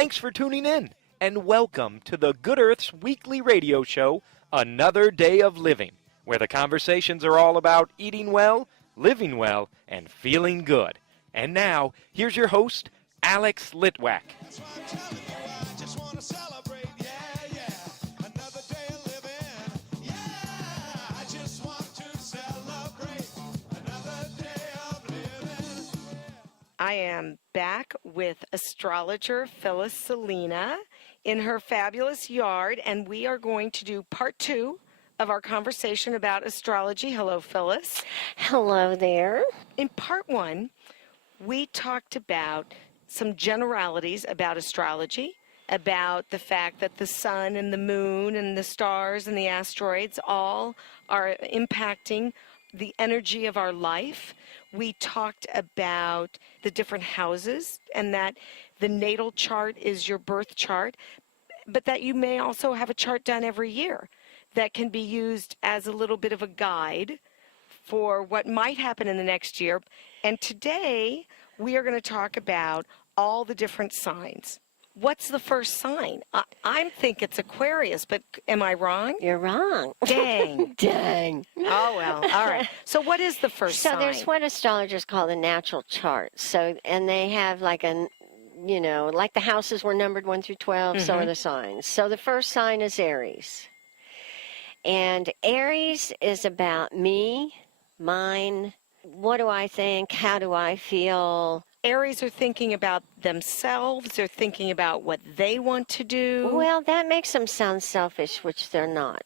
Thanks for tuning in, and welcome to the Good Earth's weekly radio show, Another Day of Living, where the conversations are all about eating well, living well, and feeling good. And now, here's your host, Alex Litwack. I am back with astrologer Phyllis Salina in her fabulous yard, and we are going to do part 2 of our conversation about astrology. Hello, Phyllis. Hello there. In part 1, we talked about some generalities about astrology, about the fact that the sun and the moon and the stars and the asteroids all are impacting the energy of our life. We talked about the different houses and that the natal chart is your birth chart, but that you may also have a chart done every year that can be used as a little bit of a guide for what might happen in the next year. And today we are going to talk about all the different signs. What's the first sign? I think it's Aquarius, but am I wrong? You're wrong. Dang. Dang. Oh, well, all right. So what is the first sign? So there's what astrologers call the natural chart. So, and they have like like the houses were numbered 1 through 12, so are the signs. So the first sign is Aries. And Aries is about me, mine, what do I think, how do I feel. Aries are thinking about themselves. They're thinking about what they want to do. Well, that makes them sound selfish, which they're not.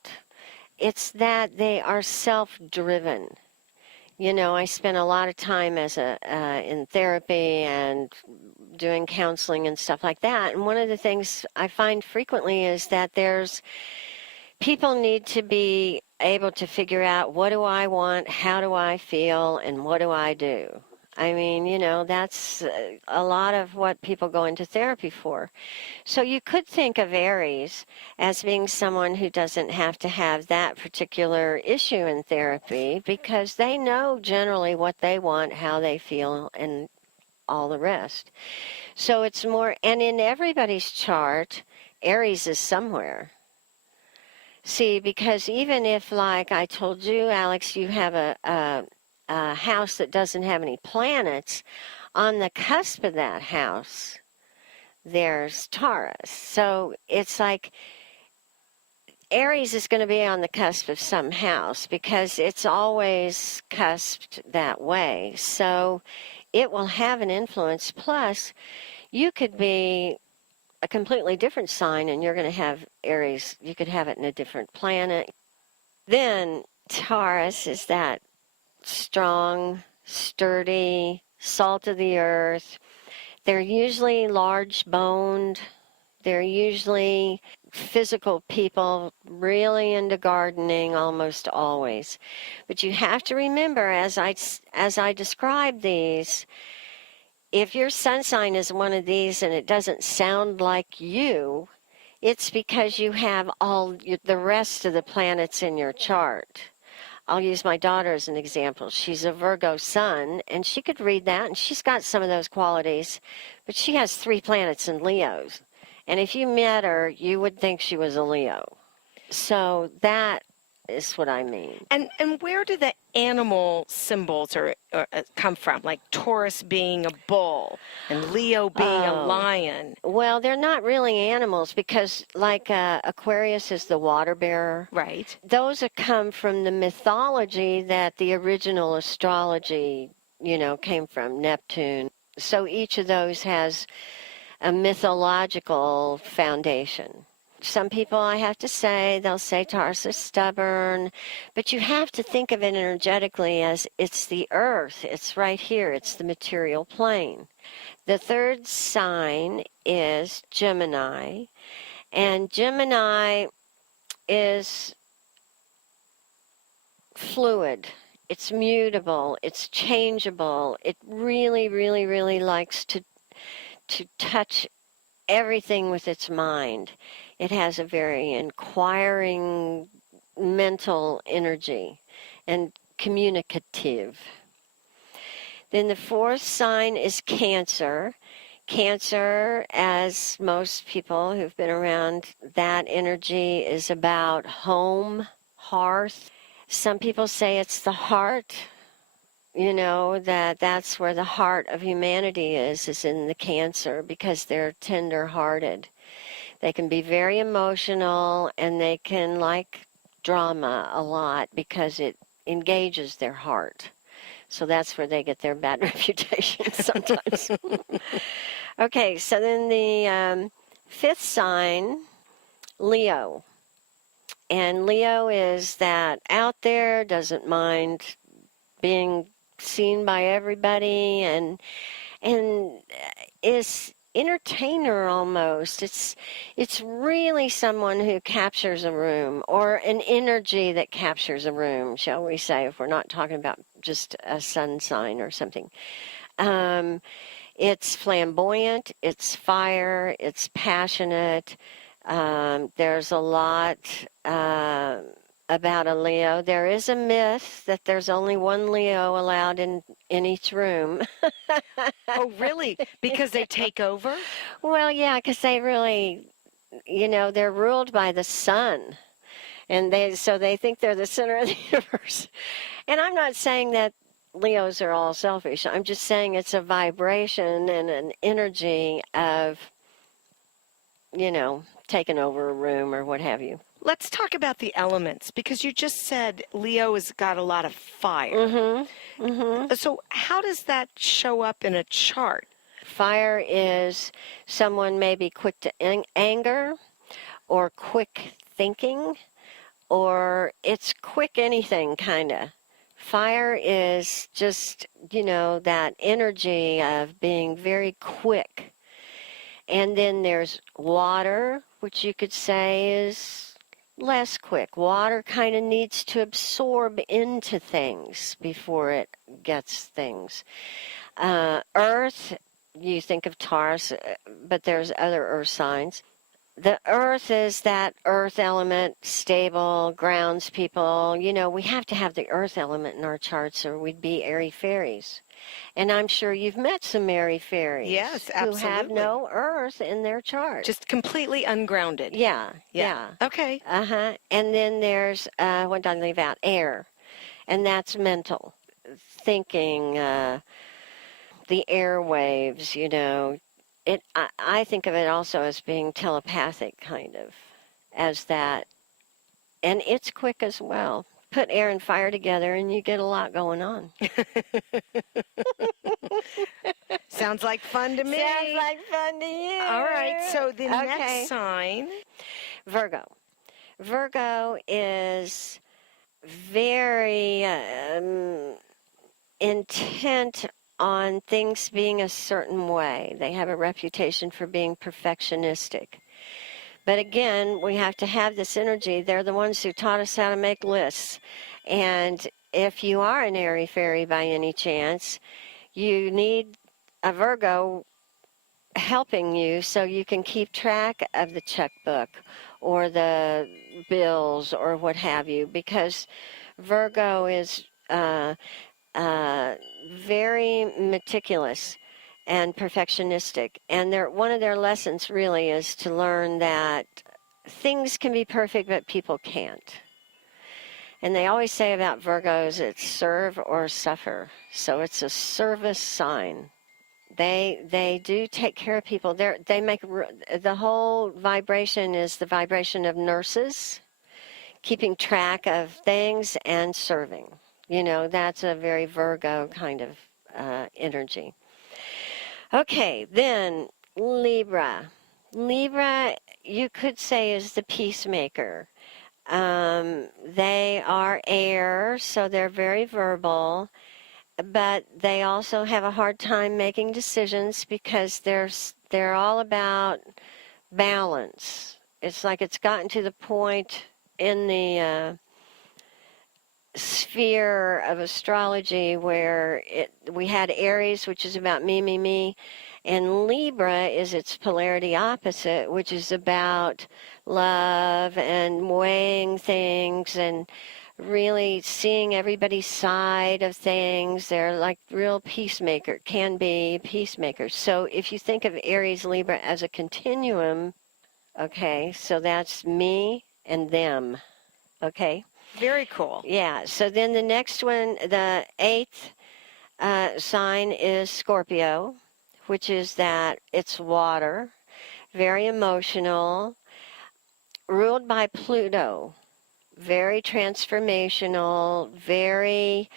It's that they are self-driven. You know, I spent a lot of time in therapy and doing counseling and stuff like that. And one of the things I find frequently is that people need to be able to figure out, what do I want, how do I feel, and what do I do? I mean, that's a lot of what people go into therapy for. So you could think of Aries as being someone who doesn't have to have that particular issue in therapy because they know generally what they want, how they feel, and all the rest. So it's more, and in everybody's chart, Aries is somewhere. See, because even if, like I told you, Alex, you have a house that doesn't have any planets, on the cusp of that house, there's Taurus. So it's like Aries is going to be on the cusp of some house because it's always cusped that way. So it will have an influence. Plus, you could be a completely different sign and you're going to have Aries. You could have it in a different planet. Then Taurus is that strong, sturdy, salt of the earth. They're usually large-boned. They're usually physical people, really into gardening almost always. But you have to remember, as I describe these, if your sun sign is one of these and it doesn't sound like you, it's because you have all the rest of the planets in your chart. I'll use my daughter as an example. She's a Virgo sun, and she could read that, and she's got some of those qualities, but she has 3 planets in Leos. And if you met her, you would think she was a Leo. So that is what I mean. And where do the animal symbols come from? Like Taurus being a bull and Leo being a lion. Well, they're not really animals because like Aquarius is the water bearer. Right. Those come from the mythology that the original astrology, came from, Neptune. So each of those has a mythological foundation. Some people, I have to say, they'll say Taurus is stubborn, but you have to think of it energetically as it's the earth. It's right here. It's the material plane. The third sign is Gemini, and Gemini is fluid. It's mutable. It's changeable. It really, really, really likes to touch everything with its mind. It has a very inquiring mental energy and communicative. Then the fourth sign is Cancer. Cancer, as most people who've been around, that energy is about home, hearth. Some people say it's the heart, that's where the heart of humanity is in the Cancer, because they're tender-hearted. They can be very emotional, and they can like drama a lot because it engages their heart. So that's where they get their bad reputation sometimes. Okay, so then the fifth sign, Leo. And Leo is that out there, doesn't mind being seen by everybody, and is entertainer almost. It's really someone who captures a room, or an energy that captures a room, shall we say, if we're not talking about just a sun sign or something. It's flamboyant, it's fire, it's passionate. There's a lot about a Leo. There is a myth that there's only one Leo allowed in each room. Oh, really? Because they take over? Well, yeah, because they really, they're ruled by the sun. And so they think they're the center of the universe. And I'm not saying that Leos are all selfish. I'm just saying it's a vibration and an energy of, taking over a room or what have you. Let's talk about the elements, because you just said Leo has got a lot of fire. Mm-hmm. Mm-hmm. So how does that show up in a chart? Fire is someone maybe quick to anger, or quick thinking, or it's quick anything, kind of. Fire is just, that energy of being very quick. And then there's water, which you could say is less quick. Water kind of needs to absorb into things before it gets things. Earth, you think of Taurus, but there's other earth signs. The earth is that earth element, stable, grounds people. We have to have the earth element in our charts, or we'd be airy fairies. And I'm sure you've met some airy fairies. Yes, absolutely. Who have no earth in their chart. Just completely ungrounded. Yeah. Okay. Uh-huh. And then there's, what did I leave out? Air. And that's mental. Thinking, the airwaves, I think of it also as being telepathic, kind of, as that. And it's quick as well. Put air and fire together and you get a lot going on. Sounds like fun to me. Sounds like fun to you. All right, so the next sign. Virgo. Virgo is very intent on things being a certain way. They have a reputation for being perfectionistic. But again, we have to have this energy. They're the ones who taught us how to make lists. And if you are an airy fairy by any chance, you need a Virgo helping you so you can keep track of the checkbook or the bills or what have you, because Virgo is very meticulous and perfectionistic. And one of their lessons really is to learn that things can be perfect, but people can't. And they always say about Virgos, it's serve or suffer. So it's a service sign. They do take care of people. They make the whole vibration is the vibration of nurses, keeping track of things and serving. That's a very Virgo kind of energy. Okay, then Libra. Libra, you could say, is the peacemaker. They are air, so they're very verbal, but they also have a hard time making decisions because they're all about balance. It's like it's gotten to the point in the sphere of astrology where we had Aries, which is about me, and Libra is its polarity opposite, which is about love and weighing things and really seeing everybody's side of things. They're like real peacemaker, can be peacemakers. So if you think of Aries Libra as a continuum, okay, so that's me and them, okay? Very cool. Yeah, so then the next one, the eighth sign is Scorpio, which is that it's water, very emotional, ruled by Pluto, very transformational, very,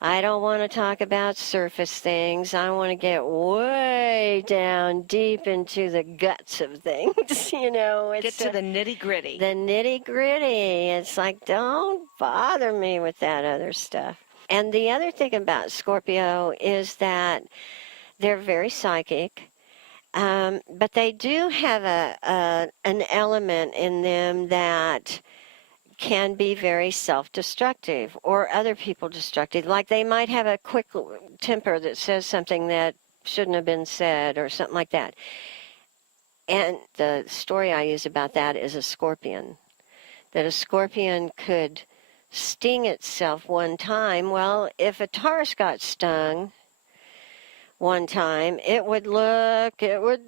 I don't want to talk about surface things. I want to get way down deep into the guts of things, you know. Get to the nitty gritty. The nitty gritty. It's like, don't bother me with that other stuff. And the other thing about Scorpio is that they're very psychic. But they do have an element in them that can be very self-destructive or other people destructive. Like they might have a quick temper that says something that shouldn't have been said or something like that. And the story I use about that is a scorpion. That a scorpion could sting itself one time. Well, if a Taurus got stung one time, it would look, it would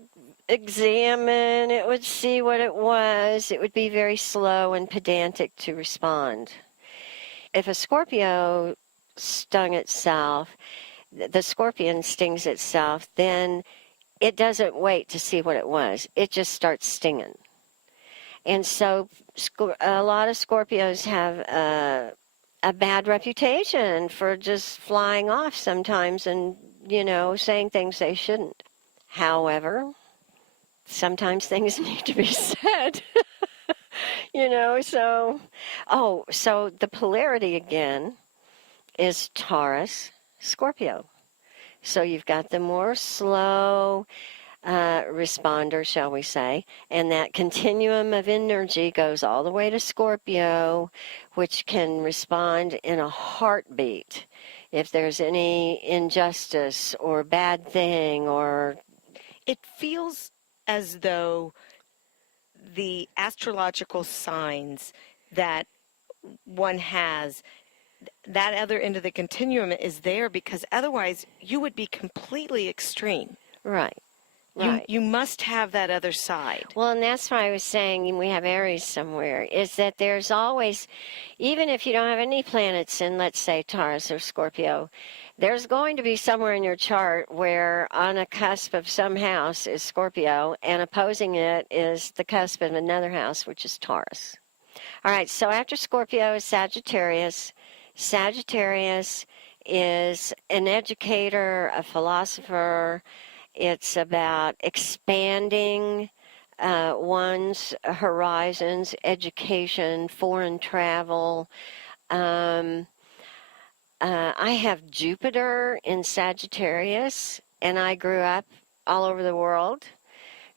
examine, it would see what it was. It would be very slow and pedantic to respond. If a Scorpio stung itself, the scorpion stings itself, then it doesn't wait to see what it was. It just starts stinging. And so a lot of Scorpios have a bad reputation for just flying off sometimes and, you know, saying things they shouldn't. However, sometimes things need to be said, you know, so, so the polarity again is Taurus, Scorpio. So you've got the more slow responder, shall we say, and that continuum of energy goes all the way to Scorpio, which can respond in a heartbeat if there's any injustice or bad thing or... It feels as though the astrological signs that one has, that other end of the continuum is there because otherwise you would be completely extreme. Right. Right. You must have that other side. Well, and that's why I was saying we have Aries somewhere, is that there's always, even if you don't have any planets in, let's say, Taurus or Scorpio, there's going to be somewhere in your chart where on a cusp of some house is Scorpio, and opposing it is the cusp of another house, which is Taurus. All right, so after Scorpio is Sagittarius. Sagittarius is an educator, a philosopher. It's about expanding one's horizons, education, foreign travel. I have Jupiter in Sagittarius, and I grew up all over the world.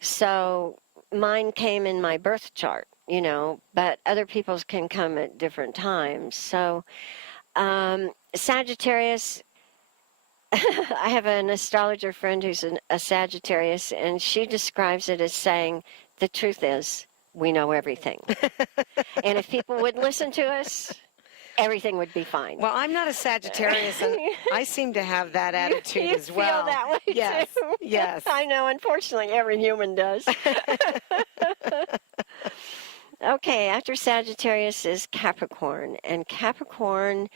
So mine came in my birth chart, you know, but other people's can come at different times. So Sagittarius... I have an astrologer friend who's a Sagittarius, and she describes it as saying, the truth is, we know everything. And if people would listen to us, everything would be fine. Well, I'm not a Sagittarius, and I seem to have that attitude you as well. You feel that way, yes, too. Yes. I know, unfortunately, every human does. Okay, after Sagittarius is Capricorn, and Capricorn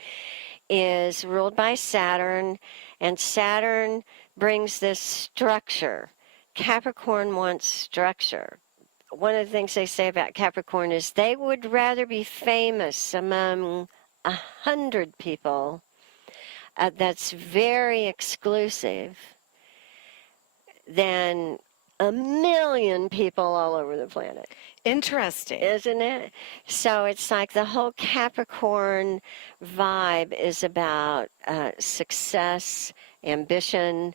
is ruled by Saturn, and Saturn brings this structure. Capricorn wants structure. One of the things they say about Capricorn is they would rather be famous among 100 people that's very exclusive than 1,000,000 people all over the planet. Interesting. Isn't it? So it's like the whole Capricorn vibe is about success, ambition.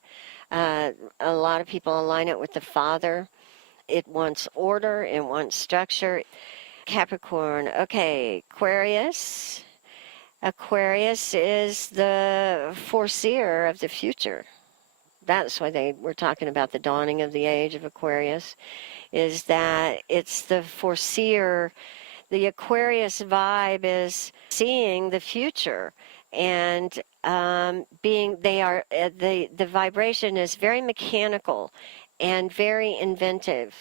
A lot of people align it with the father. It wants order, it wants structure. Capricorn, okay, Aquarius. Aquarius is the foreseer of the future. That's why they were talking about the dawning of the age of Aquarius, is that it's the foreseer The Aquarius vibe is seeing the future, and the vibration is very mechanical and very inventive.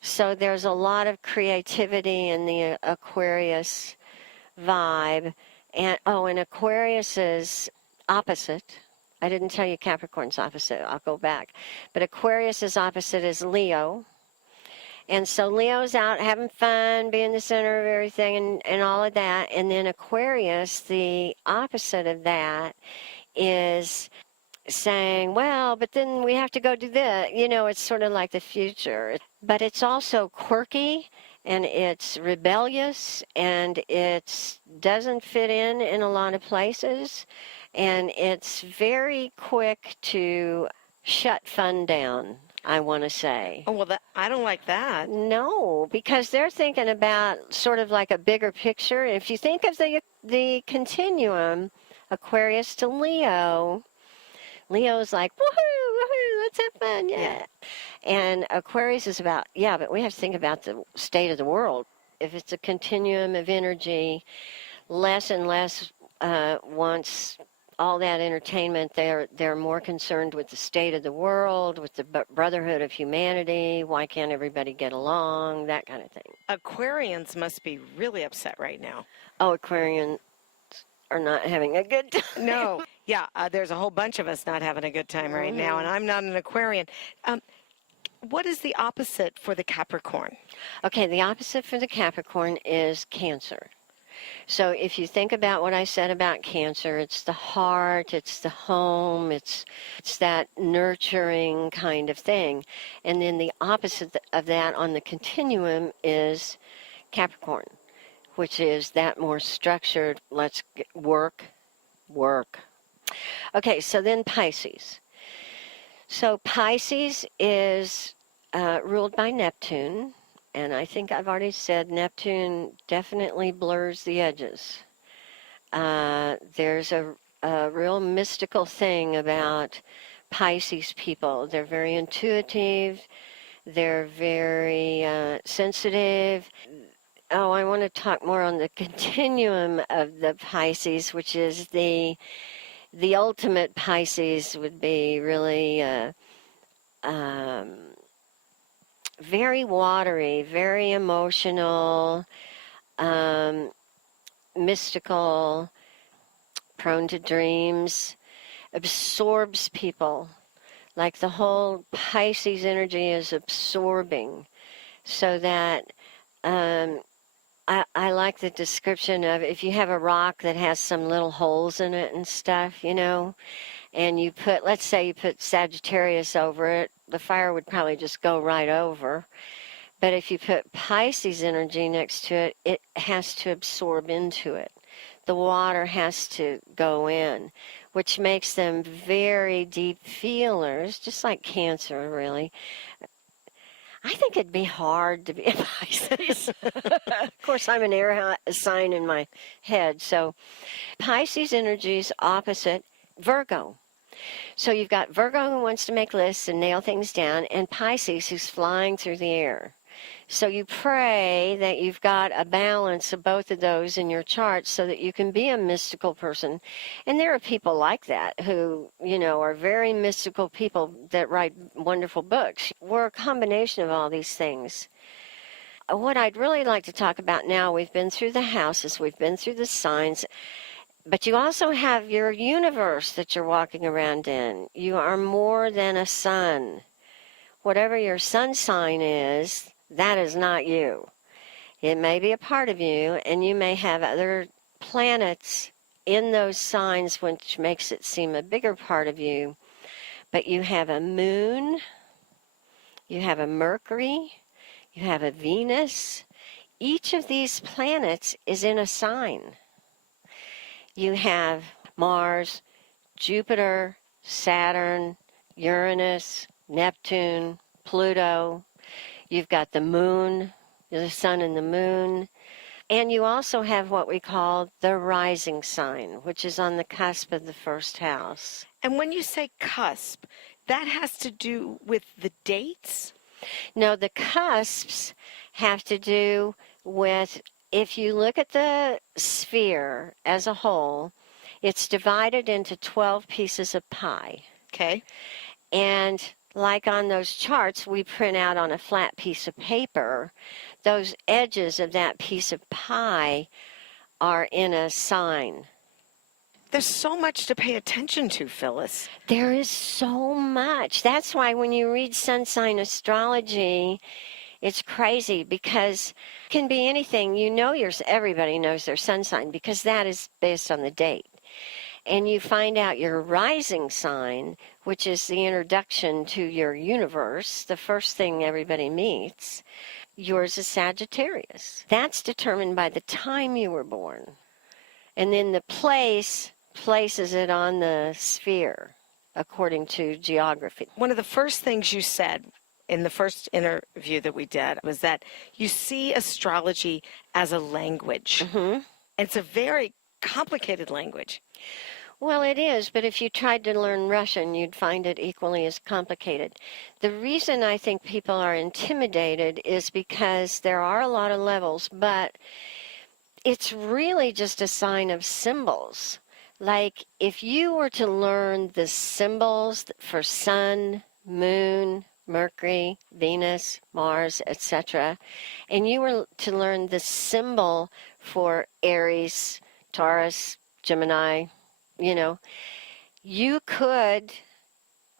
So there's a lot of creativity in the Aquarius vibe. And Aquarius is opposite. I didn't tell you Capricorn's opposite. I'll go back. But Aquarius's opposite is Leo. And so Leo's out having fun, being the center of everything and all of that. And then Aquarius, the opposite of that, is saying, well, but then we have to go do this. It's sort of like the future. But it's also quirky, and it's rebellious, and it doesn't fit in a lot of places. And it's very quick to shut fun down, I want to say. Oh, well, I don't like that. No, because they're thinking about sort of like a bigger picture. If you think of the continuum, Aquarius to Leo, Leo's like, woohoo, woohoo, let's have fun, yeah. And Aquarius is about, but we have to think about the state of the world. If it's a continuum of energy, less and less wants all that entertainment. They're more concerned with the state of the world, with the brotherhood of humanity. Why can't everybody get along? That kind of thing. Aquarians must be really upset right now. Oh, Aquarians are not having a good time. No. Yeah, there's a whole bunch of us not having a good time right now, and I'm not an Aquarian. What is the opposite for the Capricorn? Okay, the opposite for the Capricorn is Cancer. So if you think about what I said about Cancer, it's the heart, it's the home, it's that nurturing kind of thing. And then the opposite of that on the continuum is Capricorn, which is that more structured, let's work. Okay, so then Pisces. So Pisces is ruled by Neptune. And I think I've already said Neptune definitely blurs the edges. There's a real mystical thing about Pisces people. They're very intuitive. They're very sensitive. Oh, I want to talk more on the continuum of the Pisces, which is the ultimate Pisces would be really very watery, very emotional, mystical, prone to dreams, absorbs people. Like the whole Pisces energy is absorbing, so that I like the description of if you have a rock that has some little holes in it and stuff, and you put, let's say you put Sagittarius over it, the fire would probably just go right over. But if you put Pisces energy next to it, it has to absorb into it. The water has to go in, which makes them very deep feelers, just like Cancer, really. I think it'd be hard to be a Pisces. Of course, I'm an air sign in my head. So Pisces energy is opposite Virgo. So you've got Virgo who wants to make lists and nail things down, and Pisces who's flying through the air. So you pray that you've got a balance of both of those in your chart so that you can be a mystical person. And there are people like that who, are very mystical people that write wonderful books. We're a combination of all these things. What I'd really like to talk about now, we've been through the houses, we've been through the signs, but you also have your universe that you're walking around in. You are more than a sun. Whatever your sun sign is, that is not you. It may be a part of you, and you may have other planets in those signs, which makes it seem a bigger part of you. But you have a moon, you have a Mercury, you have a Venus. Each of these planets is in a sign. You have Mars, Jupiter, Saturn, Uranus, Neptune, Pluto. You've got the moon, the sun and the moon. And you also have what we call the rising sign, which is on the cusp of the first house. And when you say cusp, that has to do with the dates? No, the cusps have to do with if you look at the sphere as a whole, it's divided into 12 pieces of pie. Okay. And like on those charts we print out on a flat piece of paper, those edges of that piece of pie are in a sign. There's so much to pay attention to, Phyllis. There is so much. That's why when you read sun sign astrology, it's crazy because it can be anything. You know, everybody knows their sun sign because that is based on the date. And you find out your rising sign, which is the introduction to your universe, the first thing everybody meets. Yours is Sagittarius. That's determined by the time you were born. And then the place places it on the sphere according to geography. One of the first things you said in the first interview that we did was that you see astrology as a language. Mm-hmm. It's a very complicated language. Well, it is, but if you tried to learn Russian, you'd find it equally as complicated. The reason I think people are intimidated is because there are a lot of levels, but it's really just a sign of symbols. Like if you were to learn the symbols for sun, moon, Mercury, Venus, Mars, etc., and you were to learn the symbol for Aries, Taurus, Gemini, you could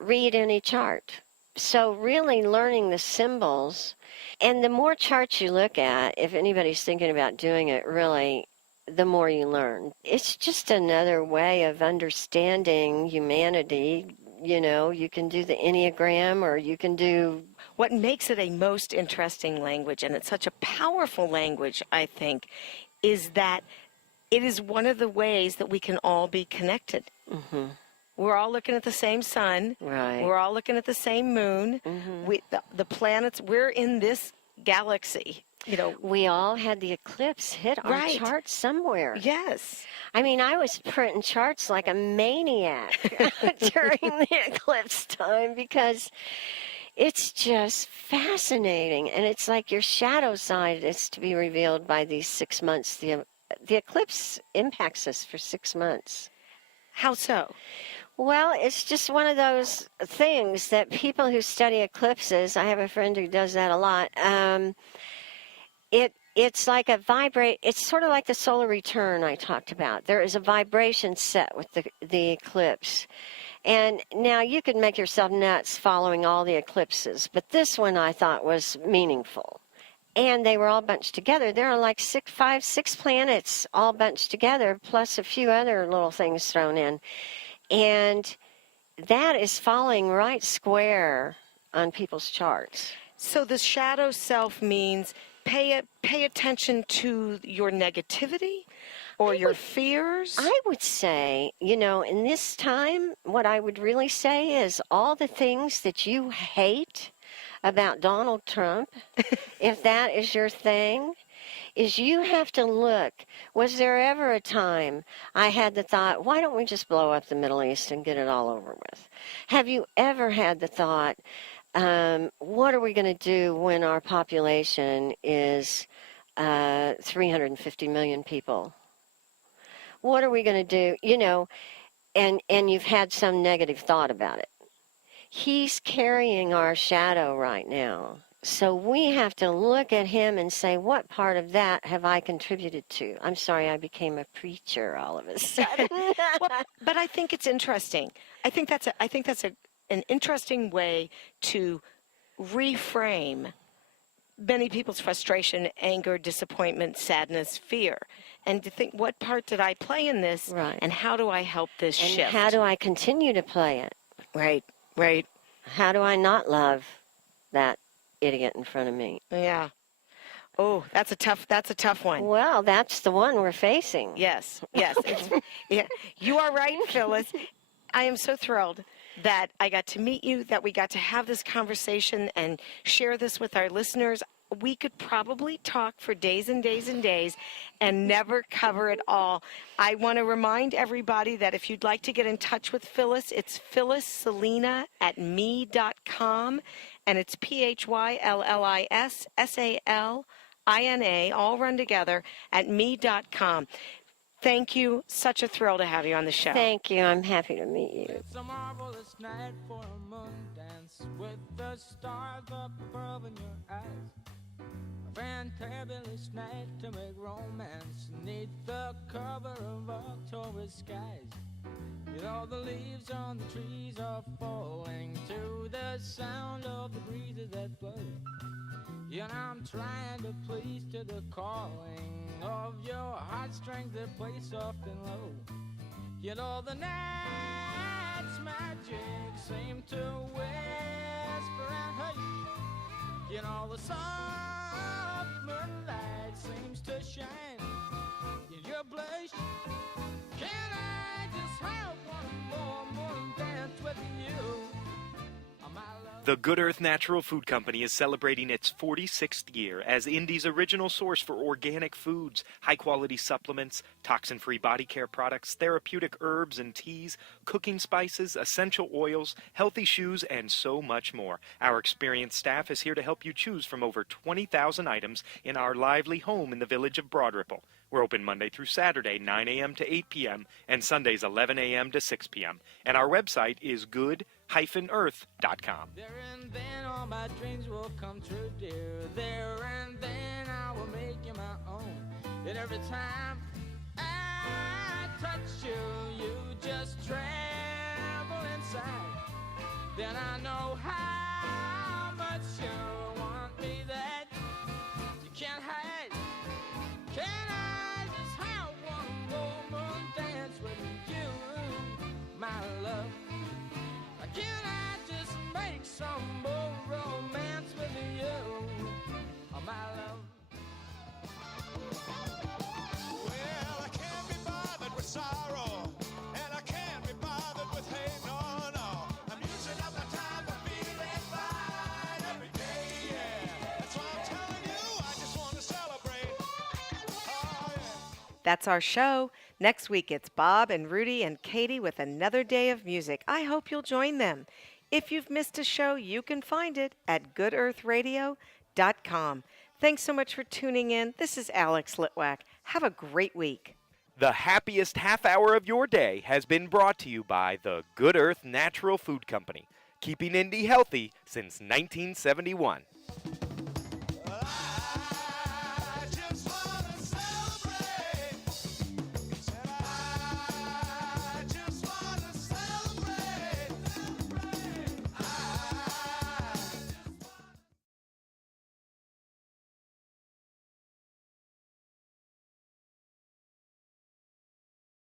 read any chart. So really learning the symbols, and the more charts you look at, if anybody's thinking about doing it, really, the more you learn. It's just another way of understanding humanity. You can do the Enneagram, or you can do... What makes it a most interesting language, and it's such a powerful language, I think, is that it is one of the ways that we can all be connected. Mm-hmm. We're all looking at the same sun. Right. We're all looking at the same moon. Mm-hmm. The planets, we're in this galaxy. We all had the eclipse hit our Right. chart somewhere. Yes. I mean, I was printing charts like a maniac during the eclipse time because it's just fascinating. And it's like your shadow side is to be revealed by these 6 months. The eclipse impacts us for 6 months. How so? Well, it's just one of those things that people who study eclipses, I have a friend who does that a lot, it's like it's sort of like the solar return I talked about. There is a vibration set with the eclipse. And now you could make yourself nuts following all the eclipses, but this one I thought was meaningful. And they were all bunched together. There are like 6 planets all bunched together, plus a few other little things thrown in. And that is falling right square on people's charts. So the shadow self means pay attention to your negativity or your fears? I would say, in this time, what I would really say is all the things that you hate about Donald Trump, if that is your thing, is you have to look. Was there ever a time I had the thought, why don't we just blow up the Middle East and get it all over with? Have you ever had the thought, what are we going to do when our population is 350 million people? What are we going to do? And you've had some negative thought about it. He's carrying our shadow right now. So we have to look at him and say, what part of that have I contributed to? I'm sorry, I became a preacher all of a sudden. Well, but I think it's interesting. I think that's an interesting way to reframe many people's frustration, anger, disappointment, sadness, fear, and to think, what part did I play in this, Right. and how do I help this And shift? how do I continue to play it? Right. How do I not love that idiot in front of me? Yeah. Oh, that's a tough one. Well, that's the one we're facing. Yes. Yeah, you are right, Phyllis. I am so thrilled that I got to meet you, that we got to have this conversation and share this with our listeners. We could probably talk for days and days and days and never cover it all. I want to remind everybody that if you'd like to get in touch with Phyllis, it's phyllissalina@me.com, and it's phyllissalina INA, all run together, at me.com. Thank you. Such a thrill to have you on the show. Thank you. I'm happy to meet you. It's a marvelous night for a moon dance with the stars up above in your eyes. A fantabulous night to make romance neath the cover of October skies. You know the leaves on the trees are falling to the sound of the breezes that blow. You know I'm trying to please to the calling of your heartstrings that play soft and low. You know the night's magic seems to whisper and hush. You know the soft moonlight seems to shine in your blush. Can I just have one more moon dance with you? My love. The Good Earth Natural Food Company is celebrating its 46th year as Indy's original source for organic foods, high-quality supplements, toxin-free body care products, therapeutic herbs and teas, cooking spices, essential oils, healthy shoes, and so much more. Our experienced staff is here to help you choose from over 20,000 items in our lively home in the village of Broad Ripple. We're open Monday through Saturday, 9 a.m. to 8 p.m., and Sundays, 11 a.m. to 6 p.m. And our website is good-earth.com. There and then all my dreams will come true, dear. There and then I will make you my own. And every time I touch you, you just tremble inside. Then I know how much you want me that you can't hide. Can I just have one more moon dance with you, my love? Can I just make some more romance with you, oh, my love? Well, I can't be bothered with sorrow, and I can't be bothered with hate, no, no. I'm using up my time for feeling fine every day, yeah. That's why I'm telling you, I just want to celebrate. Oh, yeah. That's our show. Next week, it's Bob and Rudy and Katie with another day of music. I hope you'll join them. If you've missed a show, you can find it at goodearthradio.com. Thanks so much for tuning in. This is Alex Litwack. Have a great week. The happiest half hour of your day has been brought to you by the Good Earth Natural Food Company, keeping Indy healthy since 1971.